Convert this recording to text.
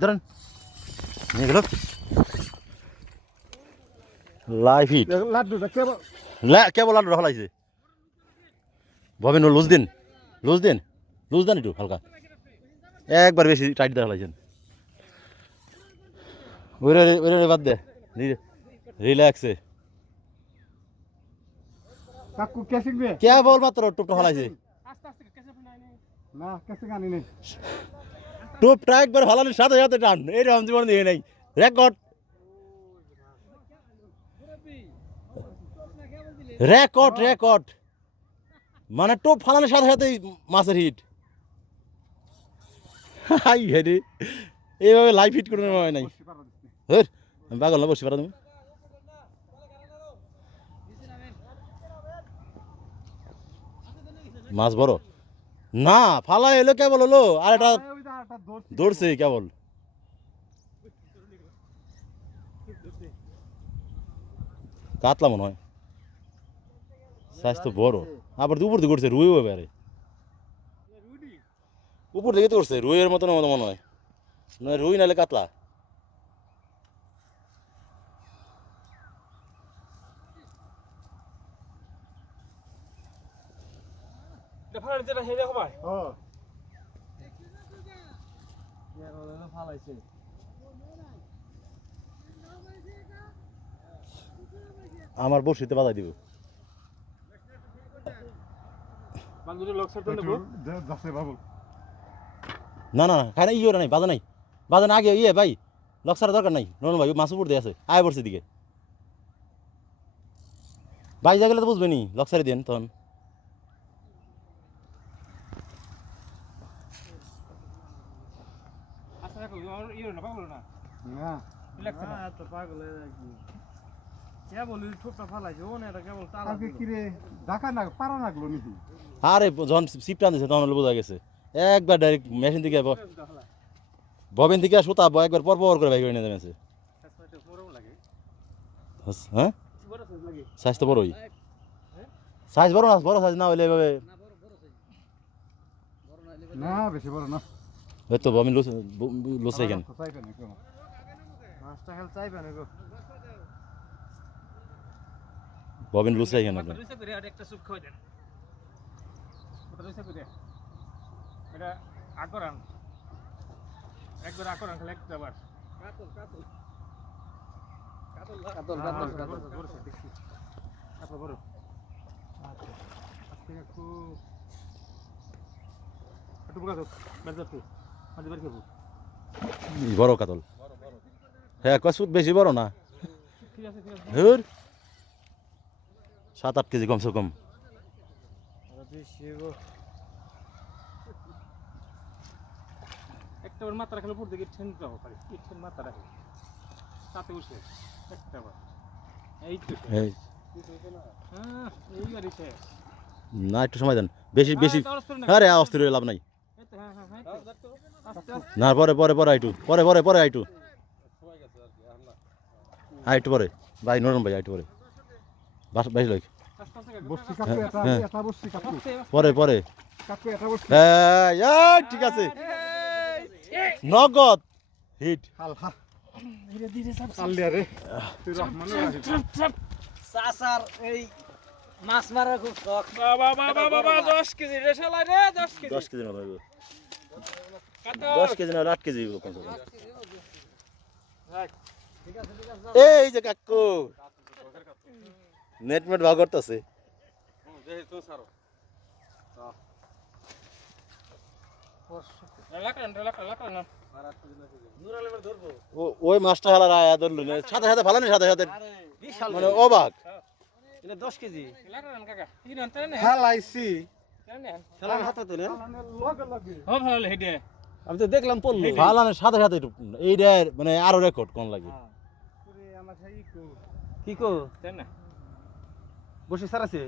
ধরেন নিয়ে গেল লাইভ হিট লাড্ডুটা কেবল কেবল লাড্ডু রাখা লাগছে ভবেন লুজ দিন লুজ দেন একটু হালকা একবার বেশি টাইট দেখা লাগছেন ওরে বাদ দে রিল্যাক্সে কাকু কেসিং রে কেবল মাত্র টুপটা হালাইছে না কেসিং আনি নেই টুপটা একবার হালানোর সাথে সাথে টান এইরকম জীবন দিয়ে নেই রেকর্ড রেকর্ড মানে টোপ ফালানোর সাথে সাথেই মাছের হিট হাই হেরে এইভাবে লাইভ হিট করে নেওয়া হয় নাই হ্যাঁ আমি পাগল না বসে পারা তুমি মাছ বড় না ফালা এলো কেবল হলো আর এটা দৌড়ছে কেবল কাতলা মনে হয় সাইজ তো বড় আবার উপর দিকে করছে রুইও এবারে উপর দিকে তো করছে রুইয়ের মতন মনে হয় নয় রুই নাহলে কাতলা আমার বসিতে বাধা দিব না না খাই না ইয়ে নাই বাধা না আগে ইয়ে ভাই লক্সার দরকার নাই নন ভাই মাছ উপর দিয়ে আছে আয় পড়ছে দিকে বাইজা গেলে তো বুঝবে নি লক্সারি দেন তখন আরে যখন সিপ টানতেছে তখন বোঝা গেছে একবার ডাইরেক্ট মেশিন থেকে ববেন থেকে সুতা একবার পর করে ভাই করে নিয়ে যাবে হ্যাঁ সাইজ তো বড়ই সাইজ বড় সাইজ না হইলে এভাবে না বেশি বড় না হয়তো বমিন লুস রাখেন ববিন লুস রাখেন আপনি বড় কাতল হ্যাঁ কসুত বেশি বড় না 7-8 কেজি কমসে কম একটা মাথা রাখলে উপর দিকে ঠেন যাবো পারি ঠেন মাথা রাখে তাতে উঠে একটা বার এই তো এইবারই শেষ না একটু সময় দেন বেশি আরে অস্থির হয়ে লাভ নাই না পরে আইটু আইটু পরে ভাই নরম ভাই আইটু পরে বেশি লোক পরে হ্যাঁ ঠিক আছে নগদ হিট এই মাছ মারার খুব শখ বাবা 10 কেজি রে শালা রে 10 কেজি 10 কেজি না ভাই 10 কেজি না 8 কেজি এই যে কাকু নেটমেট ভাগ করতেছে ওই মাছটা হালার আয়া ধরল সাথে সাথে ভালো না সাথে সাথে মানে অবাক 10 কেজি হালাইছি আমি তো দেখলাম পড়লো ফালানোর সাথে সাথে এইটা মানে আরো রেকর্ড কোন লাগে কি কো বসে সারাছে